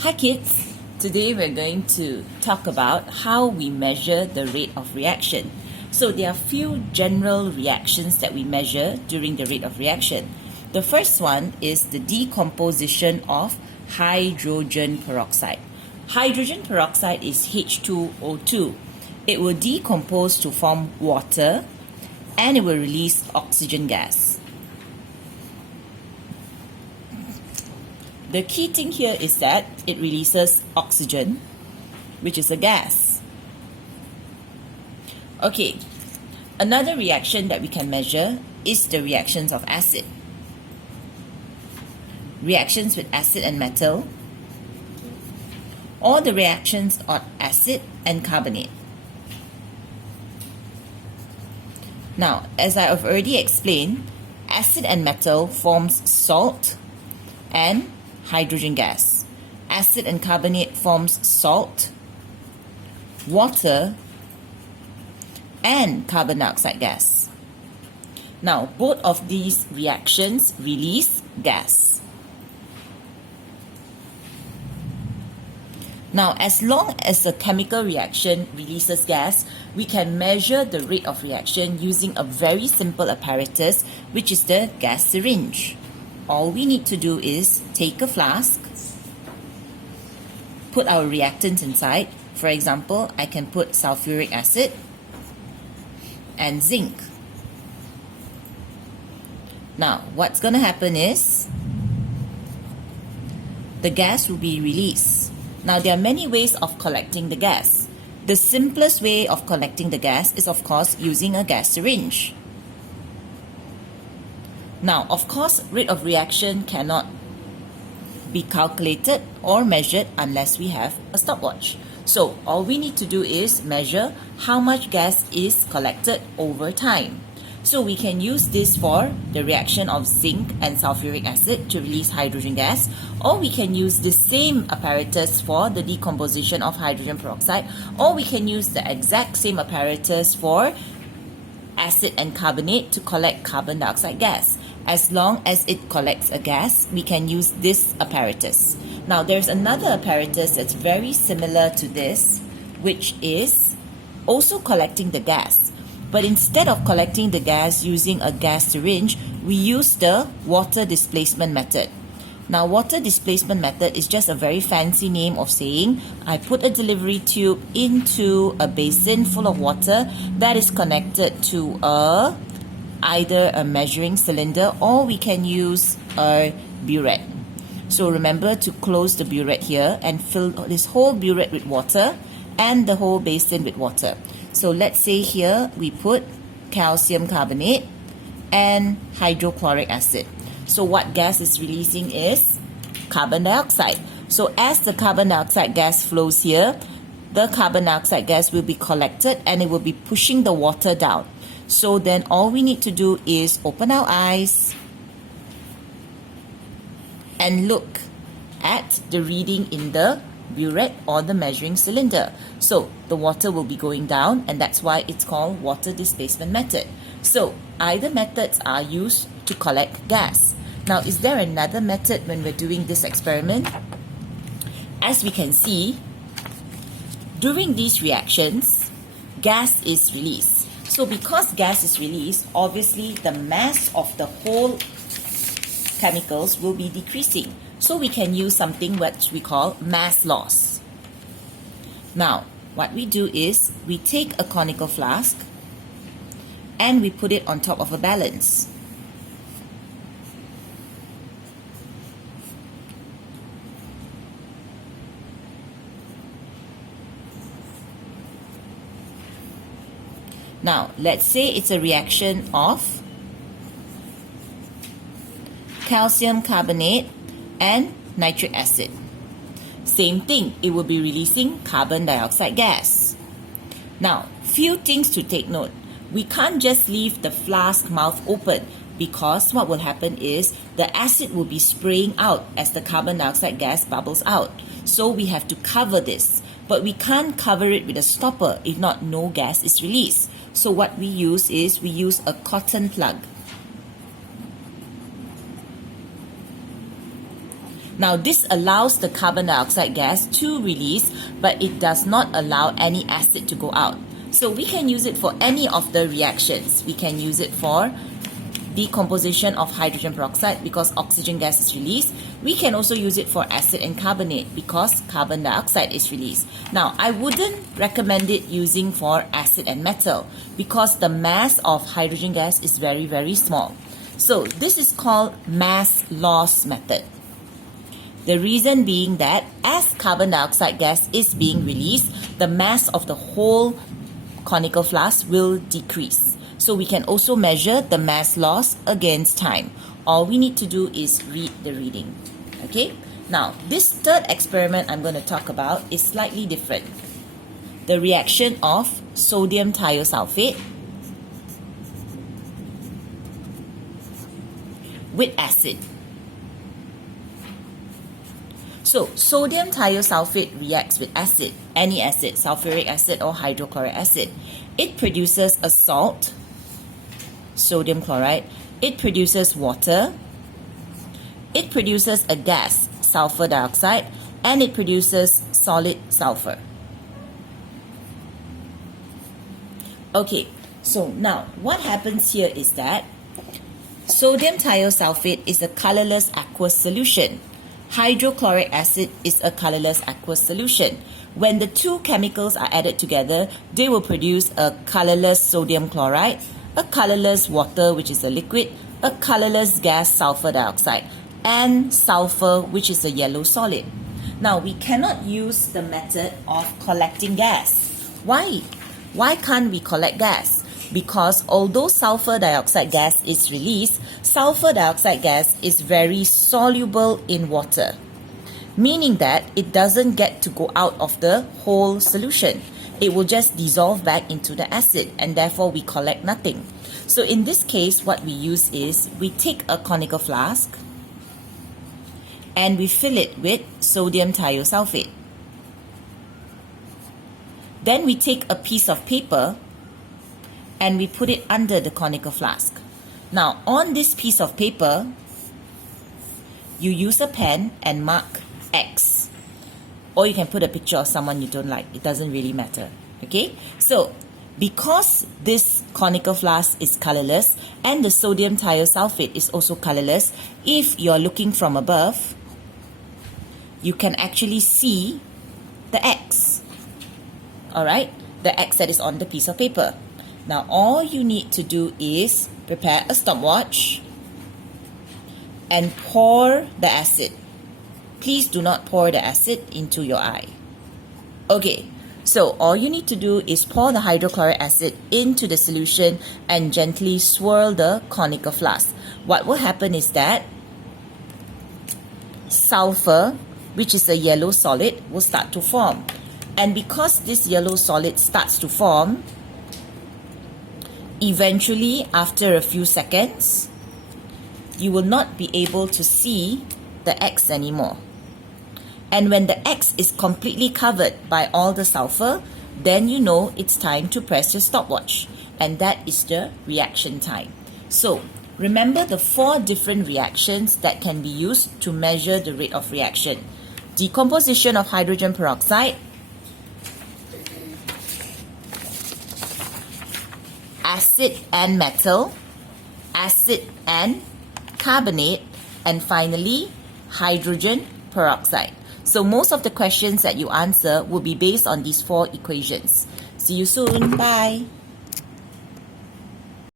Hi kids! Today we're going to talk about how we measure the rate of reaction. So there are few general reactions that we measure during the rate of reaction. The first one is the decomposition of hydrogen peroxide. Hydrogen peroxide is H2O2. It will decompose to form water and it will release oxygen gas. The key thing here is that it releases oxygen, which is a gas. Okay, another reaction that we can measure is the reactions of acid. Reactions with acid and metal, or the reactions of acid and carbonate. Now, as I have already explained, acid and metal forms salt and hydrogen gas. Acid and carbonate forms salt, water, and carbon dioxide gas. Now, both of these reactions release gas. Now, as long as a chemical reaction releases gas, we can measure the rate of reaction using a very simple apparatus, which is the gas syringe. All we need to do is take a flask, put our reactant inside. For example, I can put sulfuric acid and zinc. Now, what's going to happen is the gas will be released. Now, there are many ways of collecting the gas. The simplest way of collecting the gas is, of course, using a gas syringe. Now, of course, rate of reaction cannot be calculated or measured unless we have a stopwatch. So, all we need to do is measure how much gas is collected over time. So, we can use this for the reaction of zinc and sulfuric acid to release hydrogen gas, or we can use the same apparatus for the decomposition of hydrogen peroxide, or we can use the exact same apparatus for acid and carbonate to collect carbon dioxide gas. As long as it collects a gas, we can use this apparatus. Now, there's another apparatus that's very similar to this, which is also collecting the gas. But instead of collecting the gas using a gas syringe, we use the water displacement method. Now, water displacement method is just a very fancy name of saying I put a delivery tube into a basin full of water that is connected to either a measuring cylinder, or we can use a burette. So remember to close the burette here and fill this whole burette with water and the whole basin with water. So let's say here we put calcium carbonate and hydrochloric acid. So what gas is releasing is carbon dioxide. So as the carbon dioxide gas flows here, the carbon dioxide gas will be collected and it will be pushing the water down. So then all we need to do is open our eyes and look at the reading in the burette or the measuring cylinder. So the water will be going down, and that's why it's called water displacement method. So either methods are used to collect gas. Now, is there another method when we're doing this experiment? As we can see, during these reactions, gas is released. So because gas is released, obviously the mass of the whole chemicals will be decreasing. So we can use something which we call mass loss. Now, what we do is we take a conical flask and we put it on top of a balance. Now, let's say it's a reaction of calcium carbonate and nitric acid. Same thing, it will be releasing carbon dioxide gas. Now, few things to take note. We can't just leave the flask mouth open, because what will happen is the acid will be spraying out as the carbon dioxide gas bubbles out. So we have to cover this. But we can't cover it with a stopper, if not, no gas is released. So what we use is we use a cotton plug. Now, this allows the carbon dioxide gas to release, but it does not allow any acid to go out. So we can use it for any of the reactions. We can use it for decomposition of hydrogen peroxide because oxygen gas is released. We can also use it for acid and carbonate because carbon dioxide is released. Now, I wouldn't recommend it using for acid and metal because the mass of hydrogen gas is very, very small. So this is called mass loss method. The reason being that as carbon dioxide gas is being released, the mass of the whole conical flask will decrease. So we can also measure the mass loss against time. All we need to do is read the reading. Okay? Now, this third experiment I'm going to talk about is slightly different. The reaction of sodium thiosulfate with acid. So, sodium thiosulfate reacts with acid, any acid, sulfuric acid or hydrochloric acid. It produces a salt, sodium chloride. It produces water. It produces a gas, sulfur dioxide, and it produces solid sulfur. Okay, so now what happens here is that sodium thiosulfate is a colorless aqueous solution. Hydrochloric acid is a colorless aqueous solution. When the two chemicals are added together, they will produce a colorless sodium chloride, a colorless water, which is a liquid, a colorless gas, sulfur dioxide, and sulfur, which is a yellow solid. Now, we cannot use the method of collecting gas. Why? Why can't we collect gas? Because although sulfur dioxide gas is released, sulfur dioxide gas is very soluble in water, meaning that it doesn't get to go out of the whole solution. It will just dissolve back into the acid, and therefore we collect nothing. So in this case, what we use is we take a conical flask and we fill it with sodium thiosulfate. Then we take a piece of paper and we put it under the conical flask. Now, on this piece of paper, you use a pen and mark X. Or you can put a picture of someone you don't like. It doesn't really matter. Okay? So, because this conical flask is colorless and the sodium thiosulfate is also colorless, if you're looking from above, you can actually see the X. Alright? The X that is on the piece of paper. Now, all you need to do is prepare a stopwatch and pour the acid. Please do not pour the acid into your eye. Okay, so all you need to do is pour the hydrochloric acid into the solution and gently swirl the conical flask. What will happen is that sulfur, which is a yellow solid, will start to form. And because this yellow solid starts to form, eventually, after a few seconds, you will not be able to see the X anymore. And when the X is completely covered by all the sulfur, then you know it's time to press your stopwatch. And that is the reaction time. So, remember the 4 different reactions that can be used to measure the rate of reaction. Decomposition of hydrogen peroxide, acid and metal, acid and carbonate, and finally, hydrogen peroxide. So most of the questions that you answer will be based on these 4 equations. See you soon. Bye.